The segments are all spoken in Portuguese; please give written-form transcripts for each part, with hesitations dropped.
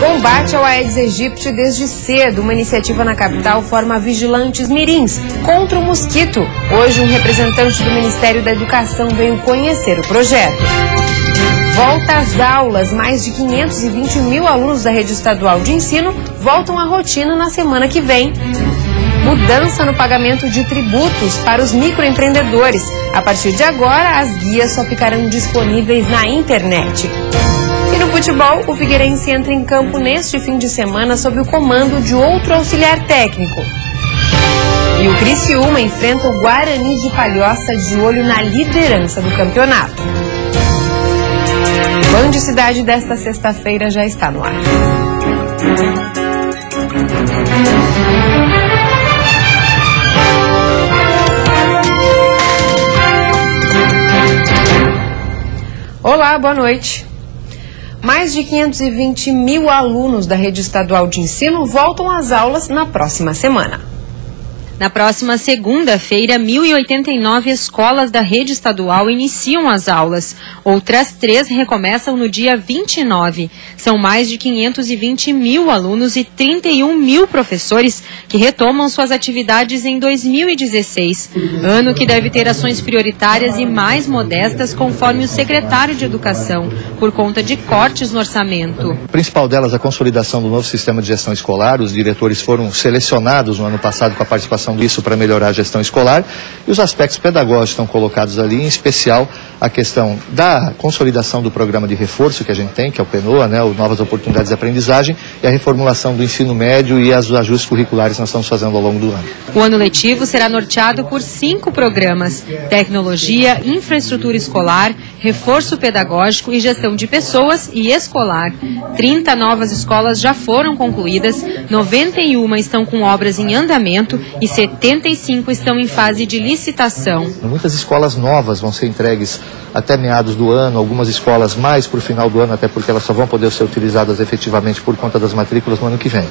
Combate ao Aedes aegypti desde cedo. Uma iniciativa na capital forma vigilantes mirins contra o mosquito. Hoje, um representante do Ministério da Educação veio conhecer o projeto. Volta às aulas. Mais de 520 mil alunos da rede estadual de ensino voltam à rotina na semana que vem. Mudança no pagamento de tributos para os microempreendedores. A partir de agora, as guias só ficarão disponíveis na internet. E no futebol, o Figueirense entra em campo neste fim de semana sob o comando de outro auxiliar técnico. E o Criciúma enfrenta o Guarani de Palhoça de olho na liderança do campeonato. O Band Cidade desta sexta-feira já está no ar. Olá, boa noite. Mais de 520 mil alunos da rede estadual de ensino voltam às aulas na próxima semana. Na próxima segunda-feira, 1.089 escolas da rede estadual iniciam as aulas. Outras 3 recomeçam no dia 29. São mais de 520 mil alunos e 31 mil professores que retomam suas atividades em 2016. Ano que deve ter ações prioritárias e mais modestas, conforme o secretário de Educação, por conta de cortes no orçamento. A principal delas, a consolidação do novo sistema de gestão escolar. Os diretores foram selecionados no ano passado com a participação disso para melhorar a gestão escolar, e os aspectos pedagógicos estão colocados ali, em especial a questão da consolidação do programa de reforço que a gente tem, que é o PENOA, né, o Novas Oportunidades de Aprendizagem, e a reformulação do ensino médio e os ajustes curriculares que nós estamos fazendo ao longo do ano. O ano letivo será norteado por 5 programas: tecnologia, infraestrutura escolar, reforço pedagógico e gestão de pessoas e escolar. 30 novas escolas já foram concluídas, 91 estão com obras em andamento e 75 estão em fase de licitação. Muitas escolas novas vão ser entregues até meados do ano, algumas escolas mais para o final do ano, até porque elas só vão poder ser utilizadas efetivamente por conta das matrículas no ano que vem.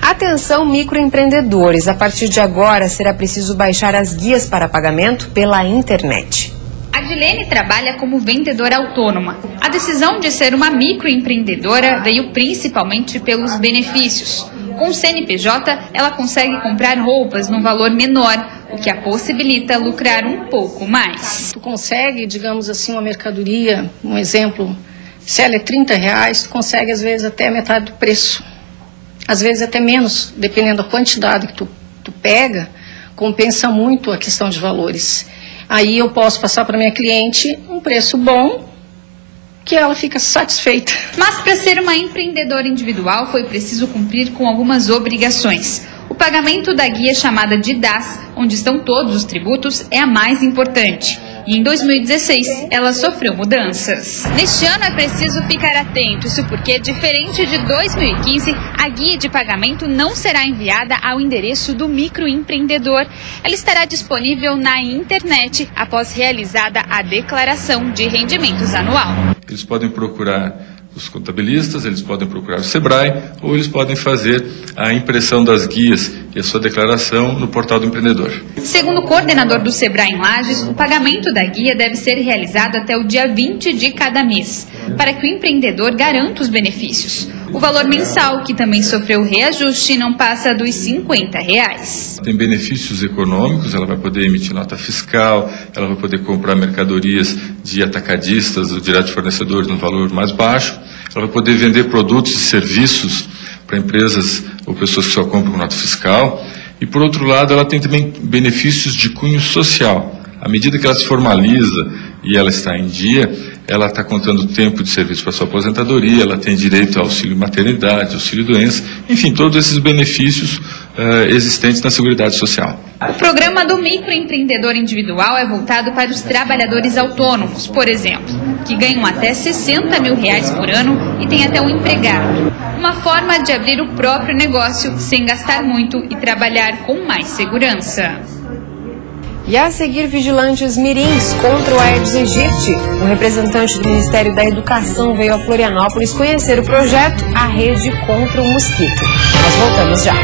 Atenção, microempreendedores. A partir de agora, será preciso baixar as guias para pagamento pela internet. A Dilene trabalha como vendedora autônoma. A decisão de ser uma microempreendedora veio principalmente pelos benefícios. Com o CNPJ, ela consegue comprar roupas num valor menor, o que a possibilita lucrar um pouco mais. Tu consegue, digamos assim, uma mercadoria, um exemplo, se ela é R$30, tu consegue às vezes até metade do preço. Às vezes até menos, dependendo da quantidade que tu pega, compensa muito a questão de valores. Aí eu posso passar para minha cliente um preço bom, que ela fica satisfeita. Mas para ser uma empreendedora individual foi preciso cumprir com algumas obrigações. O pagamento da guia chamada de DAS, onde estão todos os tributos, é a mais importante. E em 2016, ela sofreu mudanças. Neste ano é preciso ficar atento, isso porque, diferente de 2015, a guia de pagamento não será enviada ao endereço do microempreendedor. Ela estará disponível na internet após realizada a declaração de rendimentos anual. Eles podem procurar os contabilistas, eles podem procurar o Sebrae, ou eles podem fazer a impressão das guias e a sua declaração no portal do empreendedor. Segundo o coordenador do Sebrae em Lages, o pagamento da guia deve ser realizado até o dia 20 de cada mês, para que o empreendedor garanta os benefícios. O valor mensal, que também sofreu reajuste, não passa dos R$50. Tem benefícios econômicos, ela vai poder emitir nota fiscal, ela vai poder comprar mercadorias de atacadistas ou direto de fornecedores no valor mais baixo, ela vai poder vender produtos e serviços para empresas ou pessoas que só compram com nota fiscal, e por outro lado ela tem também benefícios de cunho social. À medida que ela se formaliza e ela está em dia, ela está contando tempo de serviço para sua aposentadoria, ela tem direito ao auxílio maternidade, auxílio doença, enfim, todos esses benefícios existentes na Seguridade Social. O programa do microempreendedor individual é voltado para os trabalhadores autônomos, por exemplo, que ganham até R$60 mil por ano e têm até um empregado. Uma forma de abrir o próprio negócio sem gastar muito e trabalhar com mais segurança. E a seguir, vigilantes mirins contra o Aedes aegypti. Um representante do Ministério da Educação veio a Florianópolis conhecer o projeto A Rede contra o Mosquito. Nós voltamos já.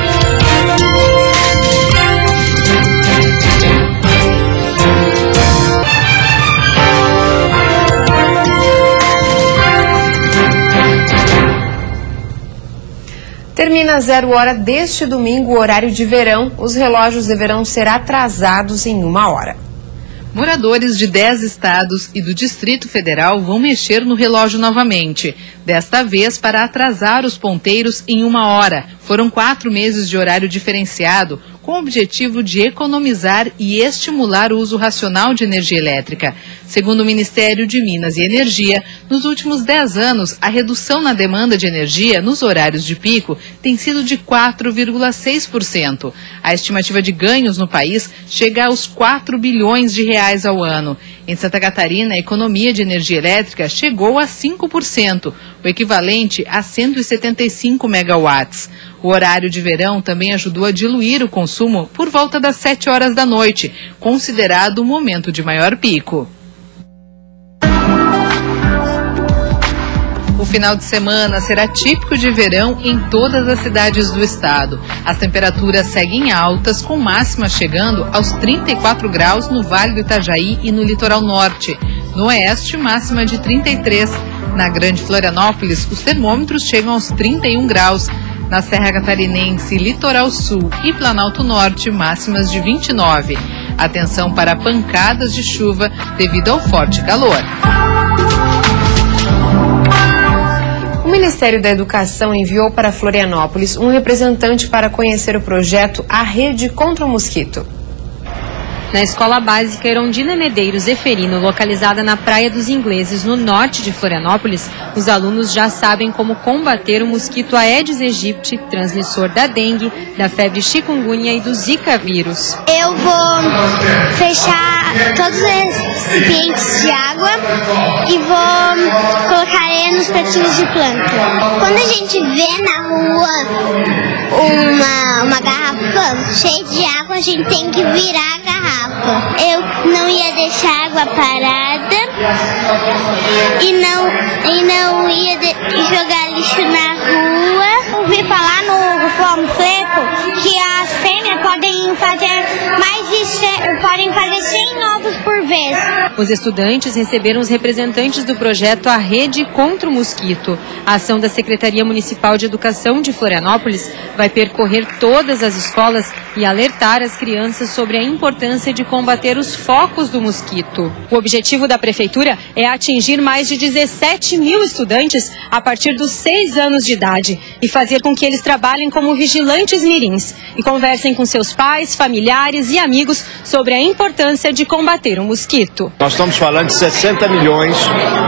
Termina às 0 hora deste domingo o horário de verão. Os relógios deverão ser atrasados em 1 hora. Moradores de 10 estados e do Distrito Federal vão mexer no relógio novamente. Desta vez para atrasar os ponteiros em 1 hora. Foram 4 meses de horário diferenciado, com o objetivo de economizar e estimular o uso racional de energia elétrica. Segundo o Ministério de Minas e Energia, nos últimos 10 anos, a redução na demanda de energia nos horários de pico tem sido de 4,6%. A estimativa de ganhos no país chega aos 4 bilhões de reais ao ano. Em Santa Catarina, a economia de energia elétrica chegou a 5%, o equivalente a 175 megawatts. O horário de verão também ajudou a diluir o consumo por volta das 7 horas da noite, considerado o momento de maior pico. O final de semana será típico de verão em todas as cidades do estado. As temperaturas seguem altas, com máxima chegando aos 34 graus no Vale do Itajaí e no litoral norte. No oeste, máxima de 33. Na Grande Florianópolis, os termômetros chegam aos 31 graus. Na Serra Catarinense, Litoral Sul e Planalto Norte, máximas de 29. Atenção para pancadas de chuva devido ao forte calor. O Ministério da Educação enviou para Florianópolis um representante para conhecer o projeto A Rede contra o Mosquito. Na Escola Básica Erondina Medeiros Zeferino, localizada na Praia dos Ingleses, no norte de Florianópolis, os alunos já sabem como combater o mosquito Aedes aegypti, transmissor da dengue, da febre chikungunya e do Zika vírus. Eu vou fechar todos os recipientes de água e vou colocar areia nos pratinhos de planta. Quando a gente vê na rua uma garrafa cheia de água, a gente tem que virar a garrafa. Eu não ia deixar água parada e não ia jogar lixo na rua. Ouvi falar no panfleto que as fêmeas podem fazer 100 ovos por vez. Os estudantes receberam os representantes do projeto A Rede contra o Mosquito. A ação da Secretaria Municipal de Educação de Florianópolis vai percorrer todas as escolas e alertar as crianças sobre a importância de combater os focos do mosquito. O objetivo da Prefeitura é atingir mais de 17 mil estudantes a partir dos 6 anos de idade e fazer com que eles trabalhem como vigilantes mirins e conversem com seus pais, familiares e amigos sobre a importância de combater o mosquito. Nós estamos falando de 60 milhões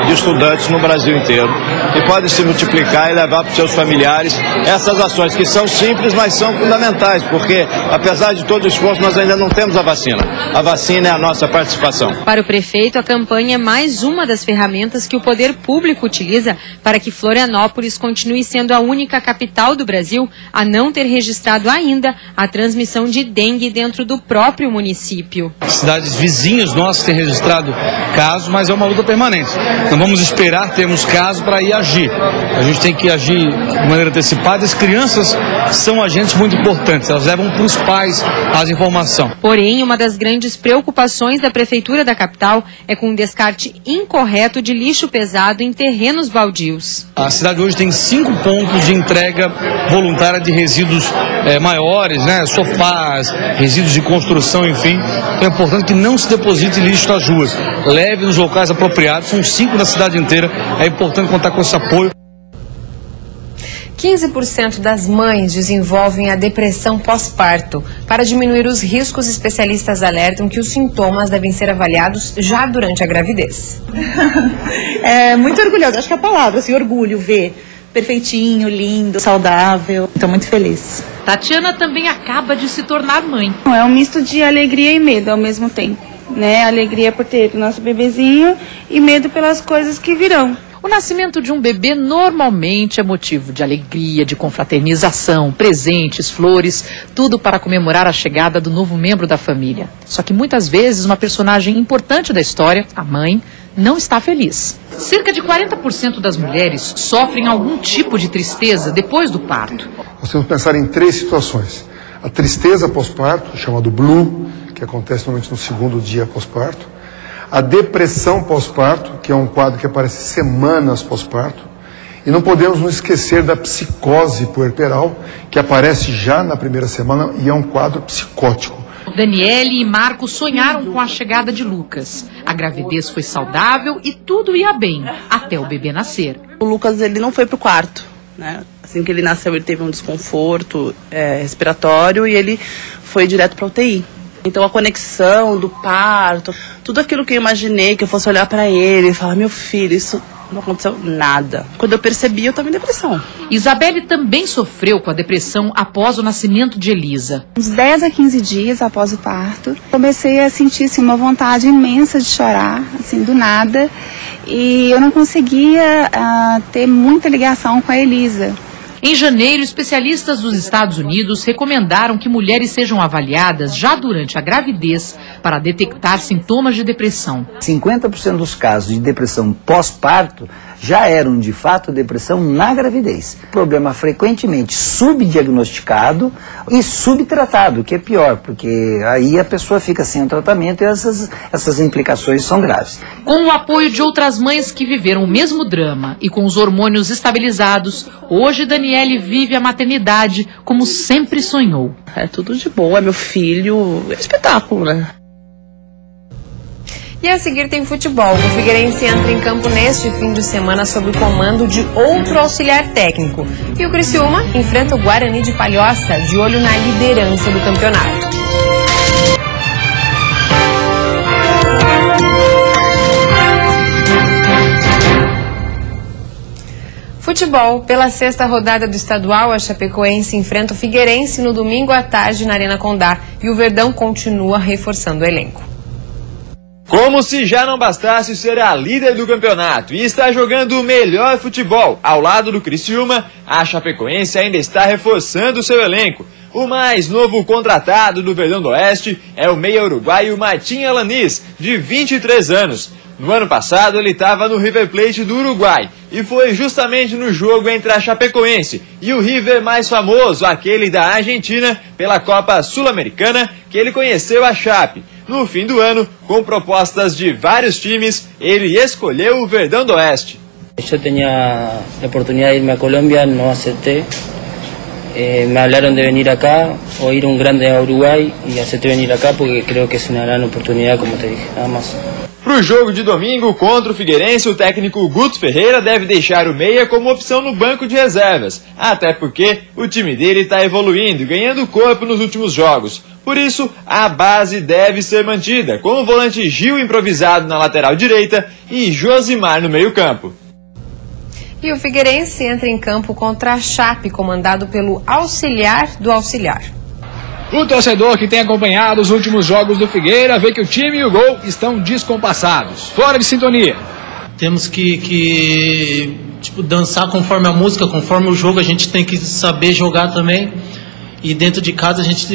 de estudantes no Brasil inteiro e podem se multiplicar e levar para os seus familiares essas ações que são simples, mas são fundamentais, porque apesar de todo o esforço nós ainda não temos a vacina. A vacina é a nossa participação. Para o prefeito, a campanha é mais uma das ferramentas que o poder público utiliza para que Florianópolis continue sendo a única capital do Brasil a não ter registrado ainda a transmissão de dengue dentro do próprio município. Cidades vizinhas nossas têm registrado casos, mas é uma luta permanente. Não vamos esperar termos casos para ir agir. A gente tem que agir de maneira antecipada. As crianças são agentes muito importantes, elas levam para os pais as informações. Porém, uma das grandes preocupações da Prefeitura da capital é com o descarte incorreto de lixo pesado em terrenos baldios. A cidade hoje tem 5 pontos de entrega voluntária de resíduos maiores, né? Sofás, resíduos de construção, enfim. É importante que não se deposite lixo nas ruas. Leve nos locais apropriados, são 5 na cidade inteira. É importante contar com esse apoio. 15% das mães desenvolvem a depressão pós-parto. Para diminuir os riscos, especialistas alertam que os sintomas devem ser avaliados já durante a gravidez. É muito orgulhosa, acho que é a palavra, assim, orgulho, ver perfeitinho, lindo, saudável. Estou muito feliz. Tatiana também acaba de se tornar mãe. É um misto de alegria e medo ao mesmo tempo, né? Alegria por ter o nosso bebezinho e medo pelas coisas que virão. O nascimento de um bebê normalmente é motivo de alegria, de confraternização, presentes, flores, tudo para comemorar a chegada do novo membro da família. Só que muitas vezes uma personagem importante da história, a mãe, não está feliz. Cerca de 40% das mulheres sofrem algum tipo de tristeza depois do parto. Nós temos que pensar em 3 situações. A tristeza pós-parto, chamado blue, que acontece normalmente no 2º dia pós-parto. A depressão pós-parto, que é um quadro que aparece semanas pós-parto. E não podemos nos esquecer da psicose puerperal, que aparece já na primeira semana e é um quadro psicótico. Daniele e Marco sonharam com a chegada de Lucas. A gravidez foi saudável e tudo ia bem, até o bebê nascer. O Lucas, ele não foi pro quarto, né? Assim que ele nasceu, ele teve um desconforto respiratório e ele foi direto para UTI. Então a conexão do parto, tudo aquilo que eu imaginei, que eu fosse olhar para ele e falar, meu filho, isso não aconteceu nada. Quando eu percebi, eu estava em depressão. Isabelle também sofreu com a depressão após o nascimento de Elisa. Uns 10 a 15 dias após o parto, comecei a sentir assim, uma vontade imensa de chorar, assim, do nada. E eu não conseguia ter muita ligação com a Elisa. Em janeiro, especialistas dos Estados Unidos recomendaram que mulheres sejam avaliadas já durante a gravidez para detectar sintomas de depressão. 50% dos casos de depressão pós-parto já eram, de fato, depressão na gravidez. Problema frequentemente subdiagnosticado e subtratado, que é pior, porque aí a pessoa fica sem o tratamento e essas implicações são graves. Com o apoio de outras mães que viveram o mesmo drama e com os hormônios estabilizados, hoje Daniele vive a maternidade como sempre sonhou. É tudo de boa, meu filho, é espetáculo, né? E a seguir tem futebol. O Figueirense entra em campo neste fim de semana sob o comando de outro auxiliar técnico. E o Criciúma enfrenta o Guarani de Palhoça, de olho na liderança do campeonato. Futebol. Pela sexta rodada do estadual, a Chapecoense enfrenta o Figueirense no domingo à tarde na Arena Condá. E o Verdão continua reforçando o elenco. Como se já não bastasse ser a líder do campeonato e está jogando o melhor futebol ao lado do Criciúma, a Chapecoense ainda está reforçando seu elenco. O mais novo contratado do Verdão do Oeste é o meia uruguaio Martín Alanis, de 23 anos. No ano passado ele estava no River Plate do Uruguai e foi justamente no jogo entre a Chapecoense e o River mais famoso, aquele da Argentina, pela Copa Sul-Americana, que ele conheceu a Chape. No fim do ano, com propostas de vários times, ele escolheu o Verdão do Oeste. Eu tinha a oportunidade de ir a Colômbia, não aceitei. Me falaram de vir acá, ou ir grande a Uruguai, e aceitei vir acá porque creio que é uma grande oportunidade, como te dije, nada mais. Para o jogo de domingo contra o Figueirense, o técnico Guto Ferreira deve deixar o meia como opção no banco de reservas, até porque o time dele está evoluindo e ganhando corpo nos últimos jogos. Por isso, a base deve ser mantida, com o volante Gil improvisado na lateral direita e Josimar no meio-campo. E o Figueirense entra em campo contra a Chape, comandado pelo auxiliar do auxiliar. O torcedor que tem acompanhado os últimos jogos do Figueira vê que o time e o gol estão descompassados, fora de sintonia. Temos que dançar conforme a música, conforme o jogo, a gente tem que saber jogar também. E dentro de casa a gente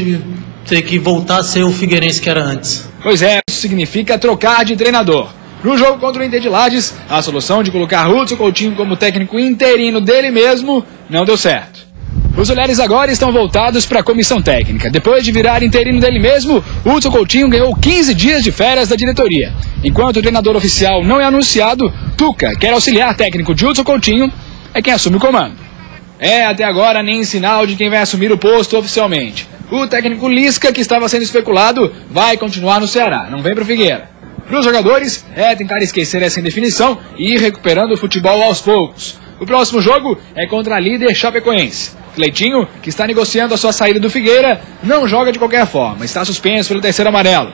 tem que voltar a ser o Figueirense que era antes. Pois é, isso significa trocar de treinador. No jogo contra o Inter de Lages, a solução de colocar Hudson Coutinho como técnico interino dele mesmo não deu certo. Os olhares agora estão voltados para a comissão técnica. Depois de virar interino dele mesmo, Hudson Coutinho ganhou 15 dias de férias da diretoria. Enquanto o treinador oficial não é anunciado, Tuca, que era auxiliar técnico de Hudson Coutinho, é quem assume o comando. Até agora nem sinal de quem vai assumir o posto oficialmente. O técnico Lisca, que estava sendo especulado, vai continuar no Ceará, não vem para o Figueira. Para os jogadores, tentar esquecer essa indefinição e ir recuperando o futebol aos poucos. O próximo jogo é contra a líder Chapecoense. Cleitinho, que está negociando a sua saída do Figueira, não joga de qualquer forma, está suspenso pelo terceiro amarelo.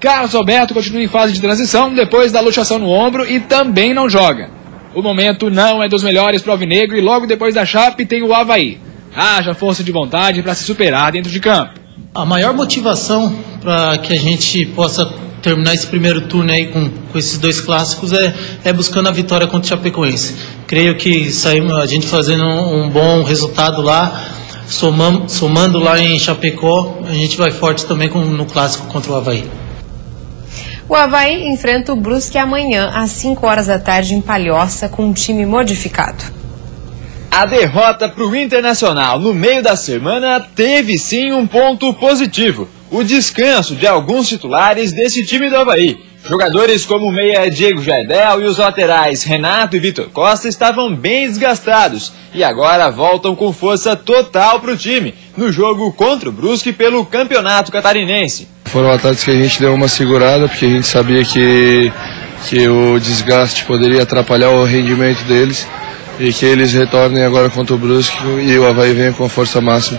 Carlos Alberto continua em fase de transição depois da luxação no ombro e também não joga. O momento não é dos melhores para o Alvinegro e logo depois da Chape tem o Avaí. Haja força de vontade para se superar dentro de campo. A maior motivação para que a gente possa terminar esse primeiro turno aí com esses dois clássicos é buscando a vitória contra o Chapecoense. Creio que a gente fazendo um bom resultado lá, somando lá em Chapecó, a gente vai forte também no clássico contra o Avaí. O Avaí enfrenta o Brusque amanhã, às 5 horas da tarde, em Palhoça, com um time modificado. A derrota para o Internacional no meio da semana teve sim um ponto positivo: o descanso de alguns titulares desse time do Avaí. Jogadores como o meia Diego Jardel e os laterais Renato e Vitor Costa estavam bem desgastados e agora voltam com força total para o time no jogo contra o Brusque pelo Campeonato Catarinense. Foram atletas que a gente deu uma segurada porque a gente sabia que o desgaste poderia atrapalhar o rendimento deles e que eles retornem agora contra o Brusque e o Avaí venha com a força máxima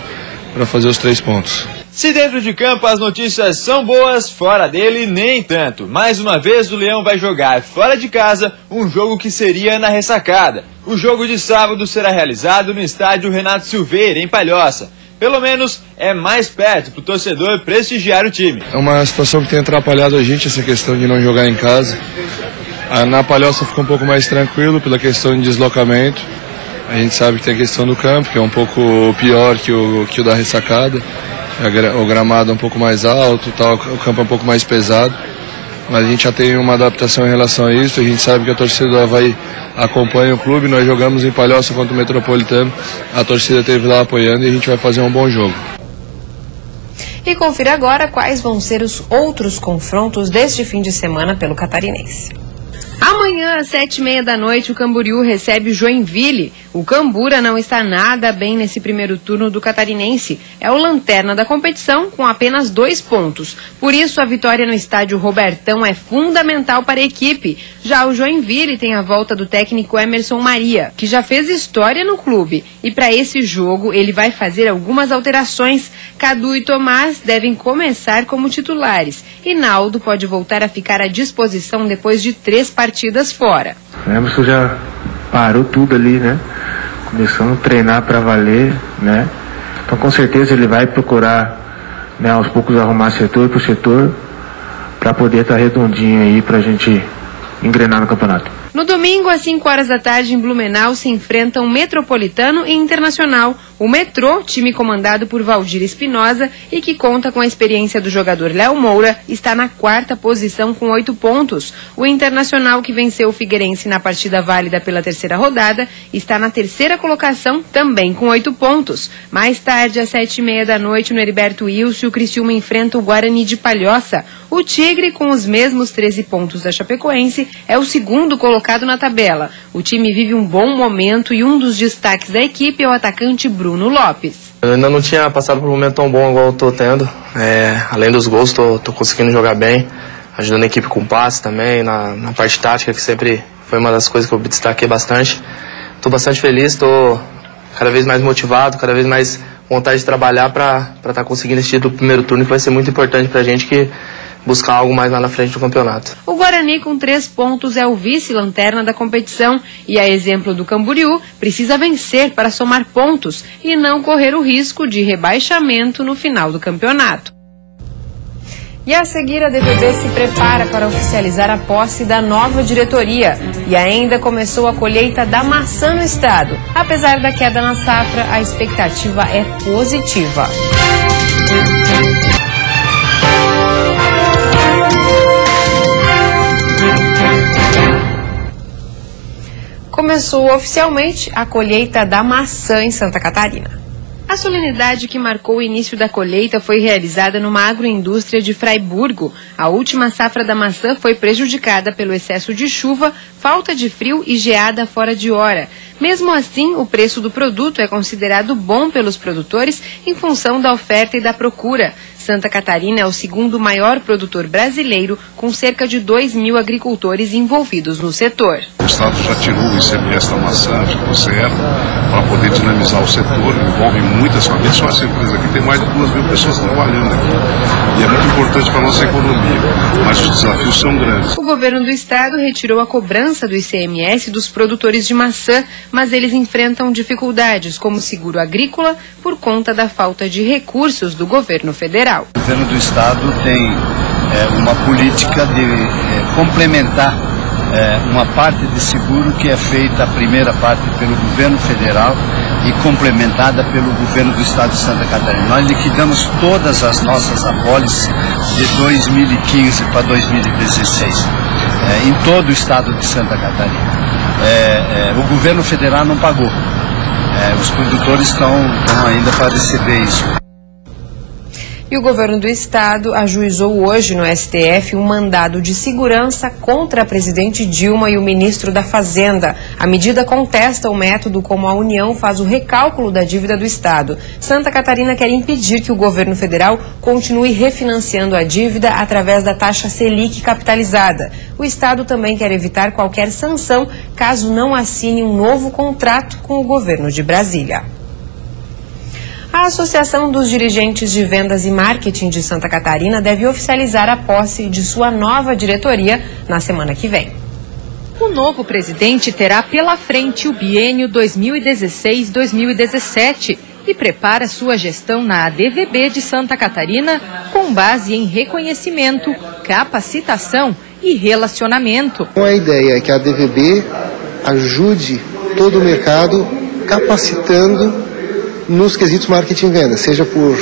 para fazer os 3 pontos. Se dentro de campo as notícias são boas, fora dele nem tanto. Mais uma vez o Leão vai jogar fora de casa um jogo que seria na Ressacada. O jogo de sábado será realizado no estádio Renato Silveira, em Palhoça. Pelo menos é mais perto para o torcedor prestigiar o time. É uma situação que tem atrapalhado a gente, essa questão de não jogar em casa. Na Palhoça ficou um pouco mais tranquilo pela questão de deslocamento. A gente sabe que tem a questão do campo, que é um pouco pior que o da Ressacada. O gramado é um pouco mais alto, o campo é um pouco mais pesado, mas a gente já tem uma adaptação em relação a isso. A gente sabe que a torcida do Avaí acompanha o clube. Nós jogamos em Palhoça contra o Metropolitano, a torcida esteve lá apoiando e a gente vai fazer um bom jogo. E confira agora quais vão ser os outros confrontos deste fim de semana pelo Catarinense. Amanhã, às 7h30 da noite, o Camboriú recebe o Joinville. O Cambura não está nada bem nesse primeiro turno do Catarinense. É o lanterna da competição com apenas 2 pontos. Por isso, a vitória no estádio Robertão é fundamental para a equipe. Já o Joinville tem a volta do técnico Emerson Maria, que já fez história no clube. E para esse jogo, ele vai fazer algumas alterações. Cadu e Tomás devem começar como titulares. E Naldo pode voltar a ficar à disposição depois de 3 partidas fora. O Emerson já parou tudo ali, né? Começando a treinar para valer, né? Então com certeza ele vai procurar, né, aos poucos arrumar setor por setor para poder estar redondinho aí pra gente engrenar no campeonato. No domingo, às 5 horas da tarde, em Blumenau, se enfrentam Metropolitano e Internacional. O Metrô, time comandado por Valdir Espinosa e que conta com a experiência do jogador Léo Moura, está na 4ª posição com 8 pontos. O Internacional, que venceu o Figueirense na partida válida pela 3ª rodada, está na 3ª colocação, também com 8 pontos. Mais tarde, às 7h30 da noite, no Heriberto Wilson, o Criciúma enfrenta o Guarani de Palhoça. O Tigre, com os mesmos 13 pontos da Chapecoense, é o 2º colocado na tabela. O time vive um bom momento e um dos destaques da equipe é o atacante Bruno Lopes. Eu ainda não tinha passado por um momento tão bom igual eu tô tendo. Além dos gols, tô conseguindo jogar bem, ajudando a equipe com passe também, na parte tática, que sempre foi uma das coisas que eu destaquei bastante. Tô bastante feliz, tô cada vez mais motivado, cada vez mais vontade de trabalhar para estar conseguindo esse título do primeiro turno, que vai ser muito importante pra gente que buscar algo mais lá na frente do campeonato. O Guarani, com 3 pontos, é o vice-lanterna da competição e, a exemplo do Camboriú, precisa vencer para somar pontos e não correr o risco de rebaixamento no final do campeonato. E a seguir, a DBB se prepara para oficializar a posse da nova diretoria. E ainda começou a colheita da maçã no estado. Apesar da queda na safra, a expectativa é positiva. Começou oficialmente a colheita da maçã em Santa Catarina. A solenidade que marcou o início da colheita foi realizada numa agroindústria de Fraiburgo. A última safra da maçã foi prejudicada pelo excesso de chuva, falta de frio e geada fora de hora. Mesmo assim, o preço do produto é considerado bom pelos produtores em função da oferta e da procura. Santa Catarina é o 2º maior produtor brasileiro, com cerca de 2.000 agricultores envolvidos no setor. O Estado já tirou o ICMS da maçã, ficou zero, para poder dinamizar o setor, envolve muitas famílias. Só essa empresa aqui tem mais de 2.000 pessoas trabalhando aqui. E é muito importante para a nossa economia, mas os desafios são grandes. O governo do estado retirou a cobrança do ICMS dos produtores de maçã, mas eles enfrentam dificuldades como seguro agrícola por conta da falta de recursos do governo federal. O governo do estado tem uma política de complementar uma parte de seguro que é feita, a primeira parte, pelo governo federal e complementada pelo governo do estado de Santa Catarina. Nós liquidamos todas as nossas apólices de 2015 para 2016, em todo o estado de Santa Catarina. O governo federal não pagou. Os produtores estão ainda para receber isso. E o governo do estado ajuizou hoje no STF um mandado de segurança contra a presidente Dilma e o ministro da Fazenda. A medida contesta o método como a União faz o recálculo da dívida do estado. Santa Catarina quer impedir que o governo federal continue refinanciando a dívida através da taxa Selic capitalizada. O estado também quer evitar qualquer sanção caso não assine um novo contrato com o governo de Brasília. A Associação dos Dirigentes de Vendas e Marketing de Santa Catarina deve oficializar a posse de sua nova diretoria na semana que vem. O novo presidente terá pela frente o biênio 2016-2017 e prepara sua gestão na ADVB de Santa Catarina com base em reconhecimento, capacitação e relacionamento. A ideia é que a ADVB ajude todo o mercado capacitando nos quesitos marketing e venda, seja por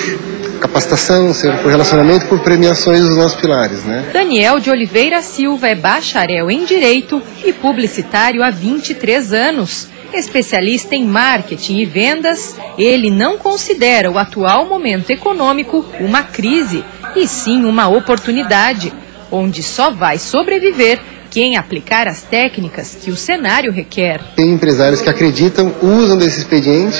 capacitação, seja por relacionamento, por premiações dos nossos pilares, né? Daniel de Oliveira Silva é bacharel em Direito e publicitário há 23 anos. Especialista em marketing e vendas, ele não considera o atual momento econômico uma crise, e sim uma oportunidade, onde só vai sobreviver quem aplicar as técnicas que o cenário requer. Tem empresários que acreditam, usam desse expediente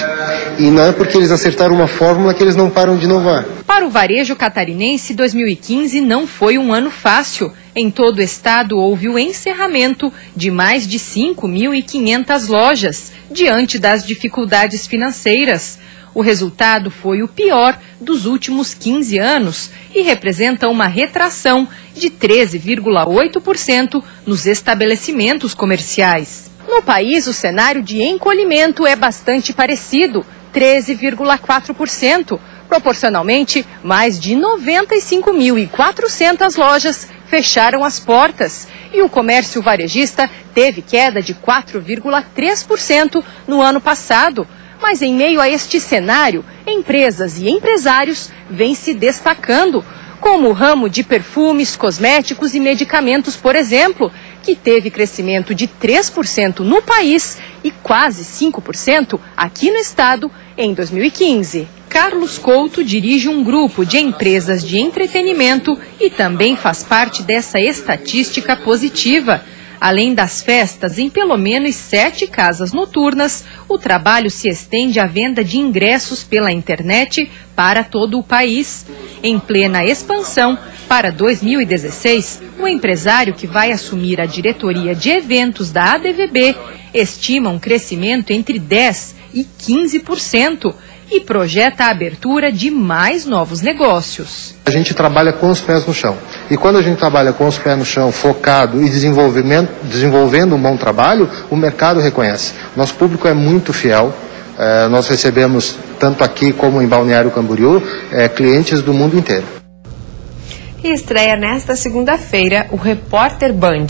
e não é porque eles acertaram uma fórmula que eles não param de inovar. Para o varejo catarinense, 2015 não foi um ano fácil. Em todo o estado houve o encerramento de mais de 5.500 lojas, diante das dificuldades financeiras. O resultado foi o pior dos últimos 15 anos e representa uma retração de 13,8% nos estabelecimentos comerciais. No país, o cenário de encolhimento é bastante parecido, 13,4%. Proporcionalmente, mais de 95.400 lojas fecharam as portas e o comércio varejista teve queda de 4,3% no ano passado. Mas em meio a este cenário, empresas e empresários vêm se destacando, como o ramo de perfumes, cosméticos e medicamentos, por exemplo, que teve crescimento de 3% no país e quase 5% aqui no estado em 2015. Carlos Couto dirige um grupo de empresas de entretenimento e também faz parte dessa estatística positiva. Além das festas em pelo menos 7 casas noturnas, o trabalho se estende à venda de ingressos pela internet para todo o país. Em plena expansão, para 2016, o empresário que vai assumir a diretoria de eventos da ADVB estima um crescimento entre 10% e 15% e projeta a abertura de mais novos negócios. A gente trabalha com os pés no chão. E quando a gente trabalha com os pés no chão, focado e desenvolvendo um bom trabalho, o mercado reconhece. Nosso público é muito fiel. Nós recebemos, tanto aqui como em Balneário Camboriú, clientes do mundo inteiro. E estreia nesta segunda-feira o Repórter Band.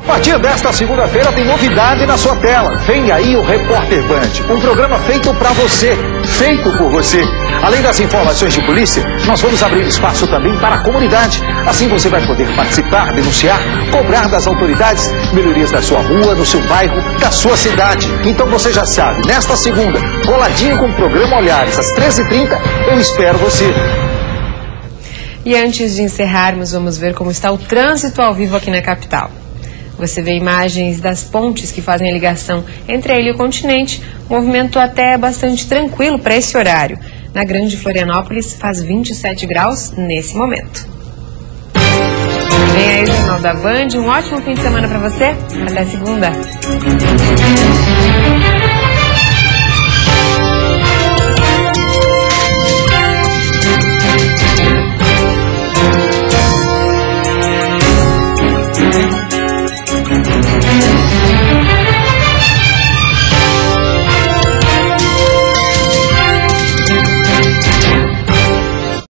A partir desta segunda-feira tem novidade na sua tela. Vem aí o Repórter Band, um programa feito para você, feito por você. Além das informações de polícia, nós vamos abrir espaço também para a comunidade. Assim você vai poder participar, denunciar, cobrar das autoridades melhorias da sua rua, do seu bairro, da sua cidade. Então você já sabe, nesta segunda, coladinho com o programa Olhares, às 13h30, eu espero você. E antes de encerrarmos, vamos ver como está o trânsito ao vivo aqui na capital. Você vê imagens das pontes que fazem a ligação entre a ilha e o continente. O movimento até é bastante tranquilo para esse horário. Na Grande Florianópolis faz 27 graus nesse momento. Vem aí o Jornal da Band. Um ótimo fim de semana para você. Até segunda.